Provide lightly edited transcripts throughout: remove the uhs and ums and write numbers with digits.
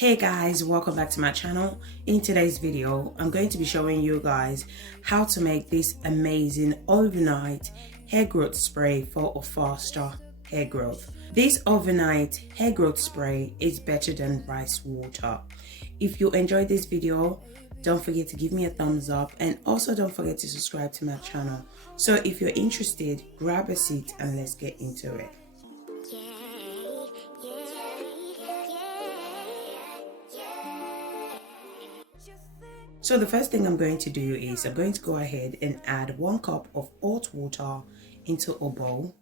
Hey guys, welcome back to my channel. In today's video, I'm going to be showing you guys how to make this amazing overnight hair growth spray for a faster hair growth. This overnight hair growth spray is better than rice water. If you enjoyed this video, don't forget to give me a thumbs up and also don't forget to subscribe to my channel. So if you're interested, grab a seat and let's get into it. So the first thing I'm going to do is I'm going to go ahead and add 1 cup of hot water into a bowl.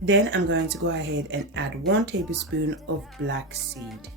Then I'm going to go ahead and add 1 tablespoon of black seed.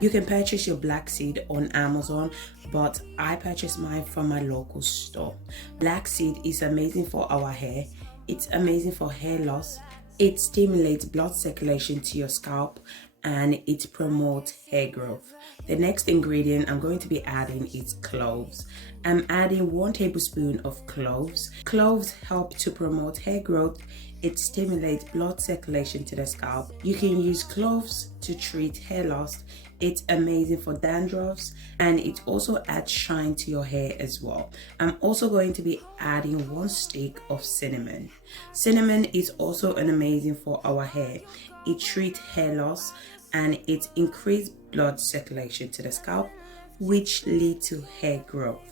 You can purchase your black seed on Amazon, but I purchased mine from my local store. Black seed is amazing for our hair. It's amazing for hair loss. It stimulates blood circulation to your scalp and it promotes hair growth. The next ingredient I'm going to be adding is cloves. I'm adding 1 tablespoon of cloves. Cloves help to promote hair growth. It stimulates blood circulation to the scalp. You can use cloves to treat hair loss. It's amazing for dandruffs and it also adds shine to your hair as well. I'm also going to be adding 1 stick of cinnamon. Cinnamon is also amazing for our hair. It treats hair loss and it increases blood circulation to the scalp, which leads to hair growth.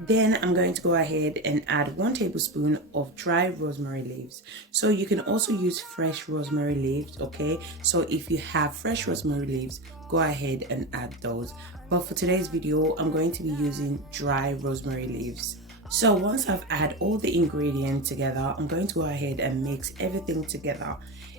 Then I'm going to go ahead and add 1 tablespoon of dry rosemary leaves. So you can also use fresh rosemary leaves, okay? So if you have fresh rosemary leaves, go ahead and add those. But for today's video, I'm going to be using dry rosemary leaves. So once I've added all the ingredients together, I'm going to go ahead and mix everything together.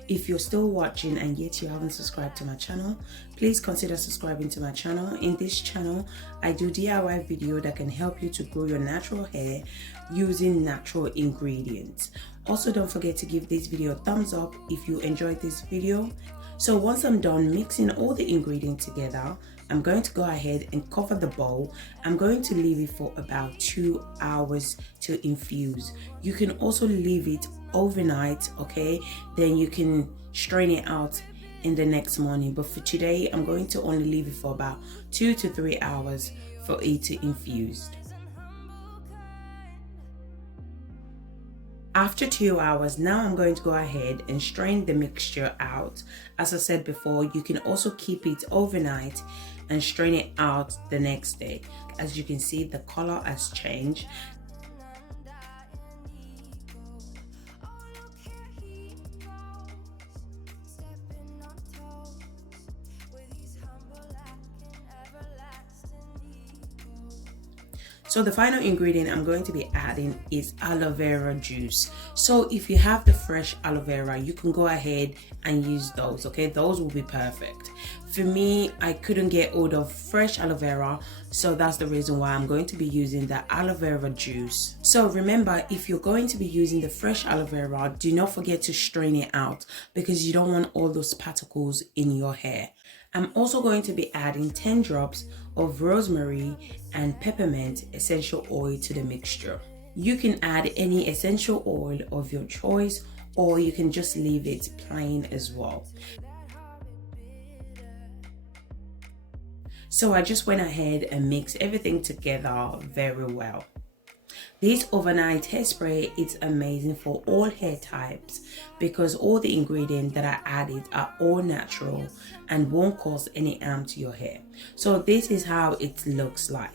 If you're still watching and yet you haven't subscribed to my channel, please consider subscribing to my channel. In this channel, I do DIY video that can help you to grow your natural hair using natural ingredients. Also, don't forget to give this video a thumbs up if you enjoyed this video. So once I'm done mixing all the ingredients together, I'm going to go ahead and cover the bowl. I'm going to leave it for about 2 hours to infuse. You can also leave it overnight, okay? Then you can strain it out in the next morning. But for today, I'm going to only leave it for about 2 to 3 hours for it to infuse. After 2 hours, now I'm going to go ahead and strain the mixture out. As I said before, you can also keep it overnight and strain it out the next day. As you can see, the color has changed. So the final ingredient I'm going to be adding is aloe vera juice. So if you have the fresh aloe vera, you can go ahead and use those, okay? Those will be perfect. For me, I couldn't get hold of fresh aloe vera, so that's the reason why I'm going to be using the aloe vera juice. So remember, if you're going to be using the fresh aloe vera, do not forget to strain it out because you don't want all those particles in your hair. I'm also going to be adding 10 drops of rosemary and peppermint essential oil to the mixture. You can add any essential oil of your choice or you can just leave it plain as well. So I just went ahead and mixed everything together very well. This overnight hairspray is amazing for all hair types because all the ingredients that I added are all natural and won't cause any harm to your hair. So this is how it looks like.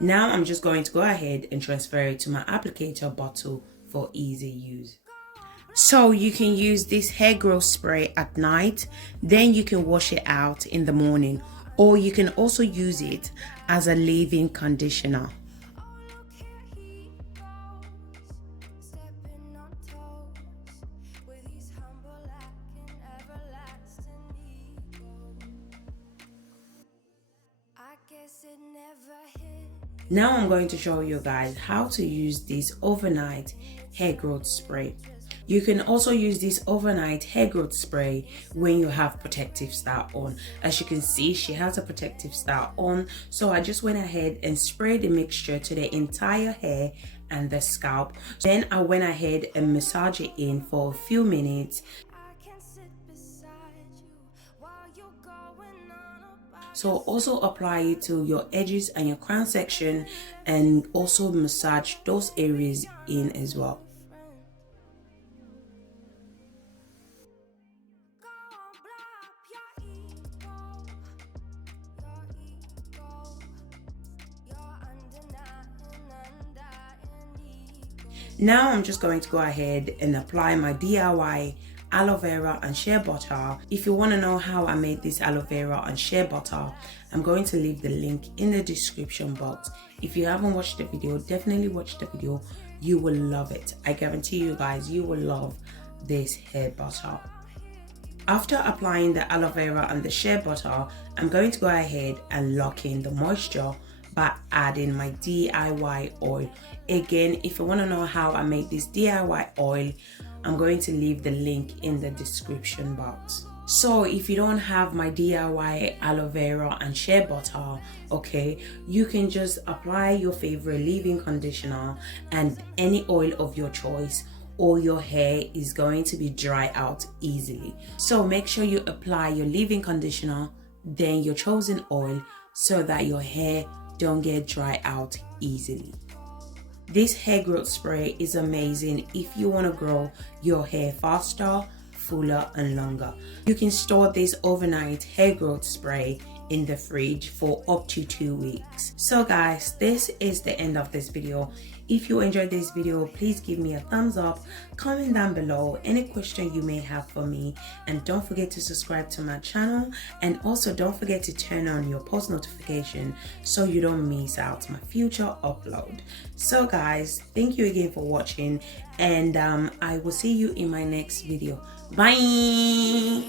Now I'm just going to go ahead and transfer it to my applicator bottle for easy use. So you can use this hair growth spray at night, then you can wash it out in the morning, or you can also use it as a leave-in conditioner. Now I'm going to show you guys how to use this overnight hair growth spray. You can also use this overnight hair growth spray when you have protective style on. As you can see, she has a protective style on, so I just went ahead and sprayed the mixture to the entire hair and the scalp. Then I went ahead and massaged it in for a few minutes. So also apply it to your edges and your crown section, and also massage those areas in as well. Now I'm just going to go ahead and apply my DIY aloe vera and shea butter. If you want to know how I made this aloe vera and shea butter, I'm going to leave the link in the description box. If you haven't watched the video, definitely watch the video. You will love it. I guarantee you guys, you will love this hair butter. After applying the aloe vera and the shea butter, I'm going to go ahead and lock in the moisture by adding my DIY oil. Again, if you want to know how I make this DIY oil, I'm going to leave the link in the description box. So if you don't have my DIY aloe vera and shea butter, okay, you can just apply your favorite leave-in conditioner and any oil of your choice, or your hair is going to be dry out easily. So make sure you apply your leave-in conditioner, then your chosen oil, so that your hair don't get dry out easily. This hair growth spray is amazing if you want to grow your hair faster, fuller and longer. You can store this overnight hair growth spray in the fridge for up to 2 weeks. So guys, this is the end of this video. If you enjoyed this video, please give me a thumbs up, comment down below any question you may have for me, and don't forget to subscribe to my channel, and also don't forget to turn on your post notification so you don't miss out my future upload. So guys, thank you again for watching, and I will see you in my next video. Bye.